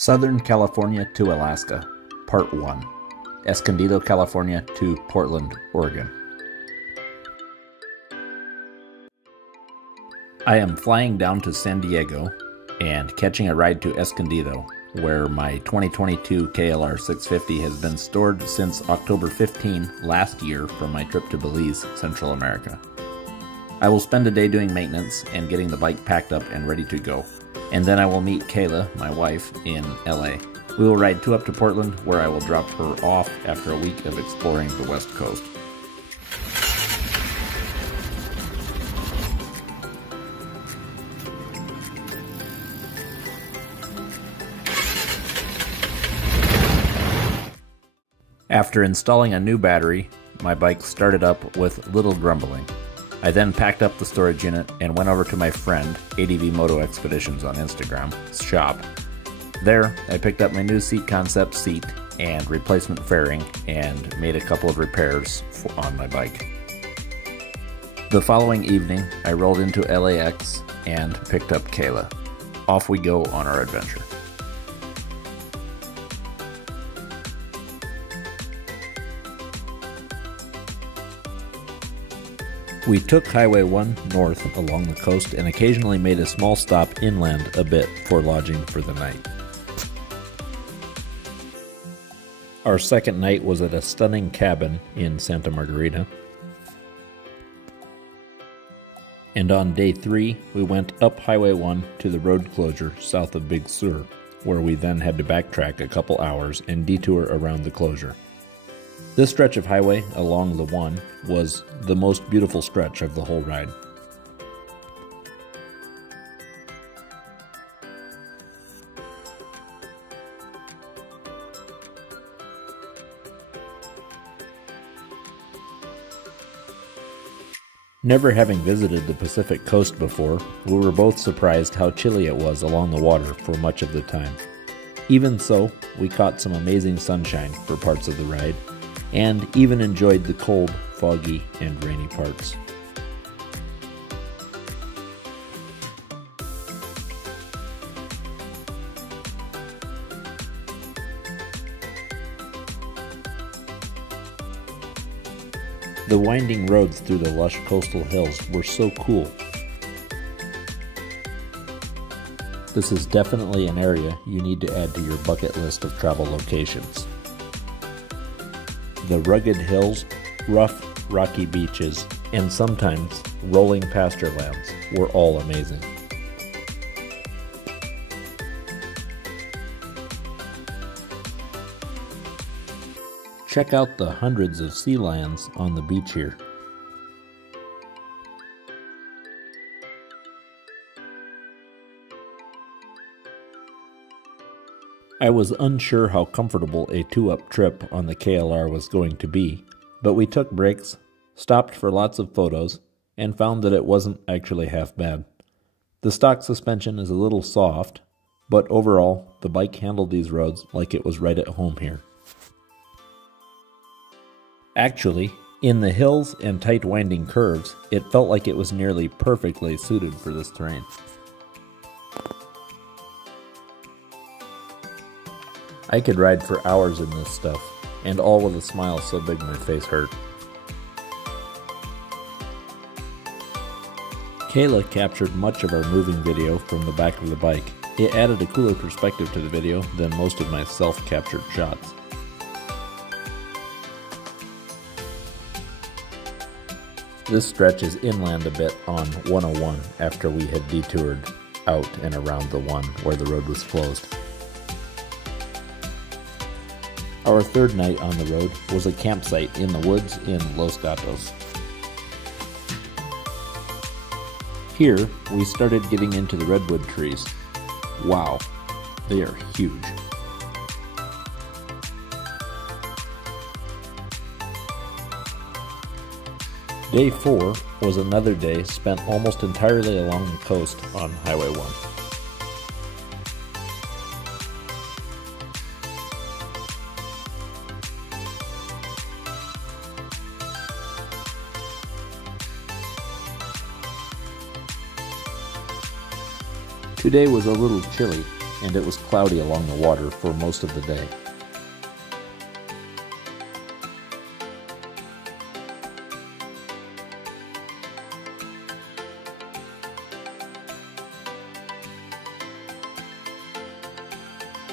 Southern California to Alaska, Part 1, Escondido, California to Portland, Oregon. I am flying down to San Diego and catching a ride to Escondido, where my 2022 KLR650 has been stored since October 15 last year from my trip to Belize, Central America. I will spend a day doing maintenance and getting the bike packed up and ready to go. And then I will meet Kayla, my wife, in LA. We will ride 2 up to Portland, where I will drop her off after a week of exploring the West Coast. After installing a new battery, my bike started up with little grumbling. I then packed up the storage unit and went over to my friend, ADV Moto Expeditions on Instagram's shop. There, I picked up my new seat concept seat and replacement fairing and made a couple of repairs on my bike. The following evening, I rolled into LAX and picked up Kayla. Off we go on our adventure. We took Highway 1 north along the coast and occasionally made a small stop inland a bit for lodging for the night. Our second night was at a stunning cabin in Santa Margarita. And on day 3, we went up Highway 1 to the road closure south of Big Sur, where we then had to backtrack a couple hours and detour around the closure. This stretch of highway along the 1 was the most beautiful stretch of the whole ride. Never having visited the Pacific coast before, we were both surprised how chilly it was along the water for much of the time. Even so, we caught some amazing sunshine for parts of the ride, and even enjoyed the cold, foggy, and rainy parts. The winding roads through the lush coastal hills were so cool. This is definitely an area you need to add to your bucket list of travel locations. The rugged hills, rough, rocky beaches, and sometimes rolling pasture lands were all amazing. Check out the hundreds of sea lions on the beach here. I was unsure how comfortable a 2-up trip on the KLR was going to be, but we took breaks, stopped for lots of photos, and found that it wasn't actually half bad. The stock suspension is a little soft, but overall, the bike handled these roads like it was right at home here. Actually, in the hills and tight winding curves, it felt like it was nearly perfectly suited for this terrain. I could ride for hours in this stuff, and all with a smile so big my face hurt. Kayla captured much of our moving video from the back of the bike. It added a cooler perspective to the video than most of my self-captured shots. This stretch is inland a bit on 101 after we had detoured out and around the 1 where the road was closed. Our third night on the road was a campsite in the woods in Los Gatos. Here, we started getting into the redwood trees. Wow, they are huge. Day 4 was another day spent almost entirely along the coast on Highway 1. Today was a little chilly, and it was cloudy along the water for most of the day.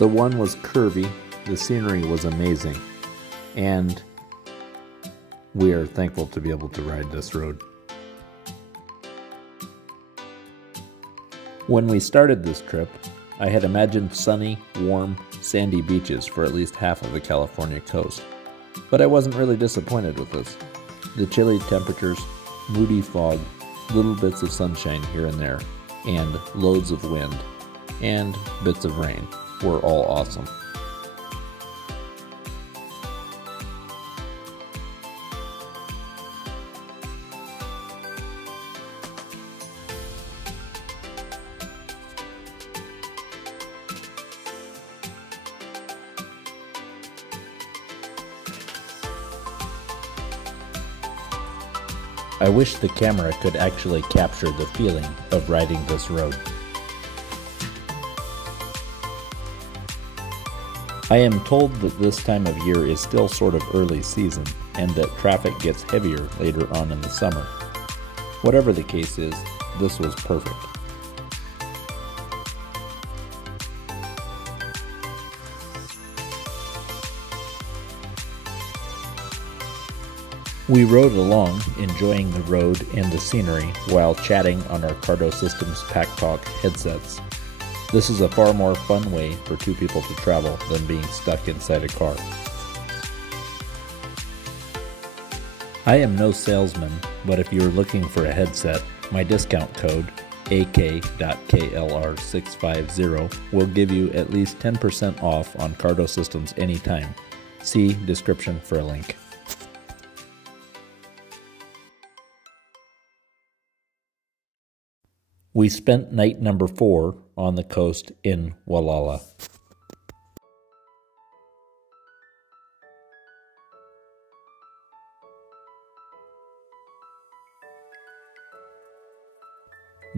The one was curvy, the scenery was amazing, and we are thankful to be able to ride this road. When we started this trip, I had imagined sunny, warm, sandy beaches for at least half of the California coast, but I wasn't really disappointed with this. The chilly temperatures, moody fog, little bits of sunshine here and there, and loads of wind, and bits of rain were all awesome. I wish the camera could actually capture the feeling of riding this road. I am told that this time of year is still sort of early season and that traffic gets heavier later on in the summer. Whatever the case is, this was perfect. We rode along, enjoying the road and the scenery while chatting on our Cardo Systems Pack Talk headsets. This is a far more fun way for two people to travel than being stuck inside a car. I am no salesman, but if you're looking for a headset, my discount code AK.KLR650 will give you at least 10% off on Cardo Systems anytime. See description for a link. We spent night number 4 on the coast in Walala.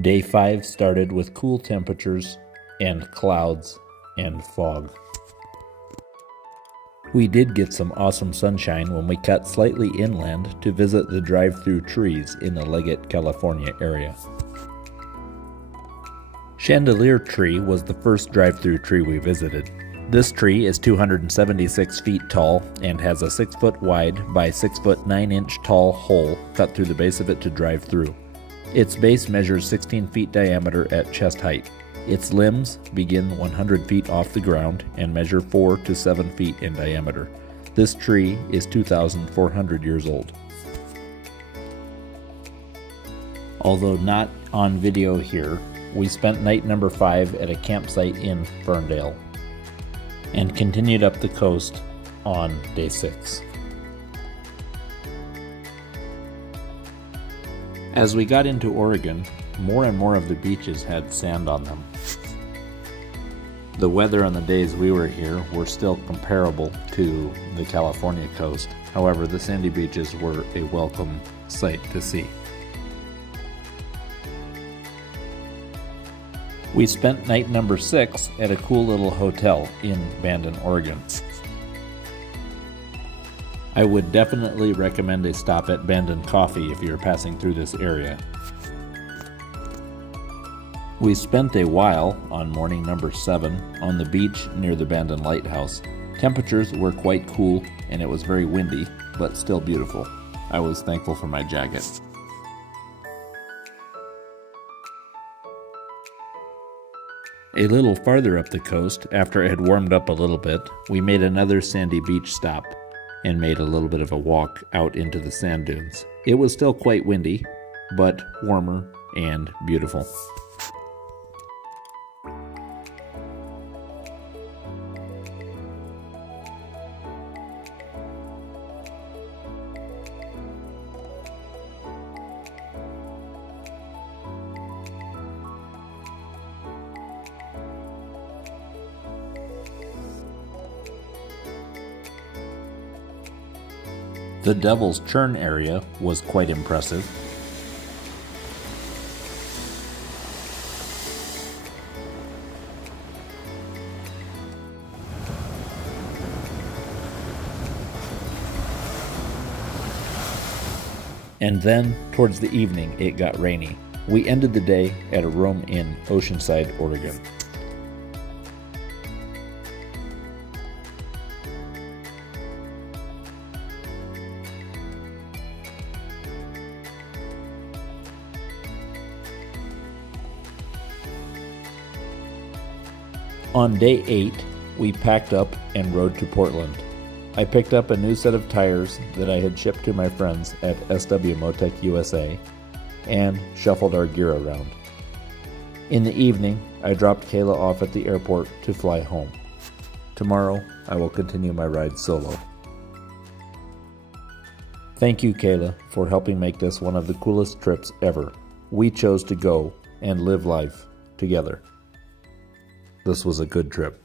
Day 5 started with cool temperatures and clouds and fog. We did get some awesome sunshine when we cut slightly inland to visit the drive-through trees in the Luggage, California area. Chandelier Tree was the first drive-through tree we visited. This tree is 276 feet tall and has a 6 foot wide by 6 foot 9 inch tall hole cut through the base of it to drive through. Its base measures 16 feet diameter at chest height. Its limbs begin 100 feet off the ground and measure 4 to 7 feet in diameter. This tree is 2,400 years old. Although not on video here, we spent night number 5 at a campsite in Ferndale and continued up the coast on day 6. As we got into Oregon, more and more of the beaches had sand on them. The weather on the days we were here were still comparable to the California coast. However, the sandy beaches were a welcome sight to see. We spent night number 6 at a cool little hotel in Bandon, Oregon. I would definitely recommend a stop at Bandon Coffee if you're passing through this area. We spent a while on morning number 7 on the beach near the Bandon Lighthouse. Temperatures were quite cool and it was very windy, but still beautiful. I was thankful for my jacket. A little farther up the coast, after it had warmed up a little bit, we made another sandy beach stop and made a little bit of a walk out into the sand dunes. It was still quite windy, but warmer and beautiful. The Devil's Churn area was quite impressive. And then, towards the evening, it got rainy. We ended the day at a Roam Inn, Oceanside, Oregon. On day 8, we packed up and rode to Portland. I picked up a new set of tires that I had shipped to my friends at SW-MOTECH USA and shuffled our gear around. In the evening, I dropped Kayla off at the airport to fly home. Tomorrow, I will continue my ride solo. Thank you, Kayla, for helping make this one of the coolest trips ever. We chose to go and live life together. This was a good trip.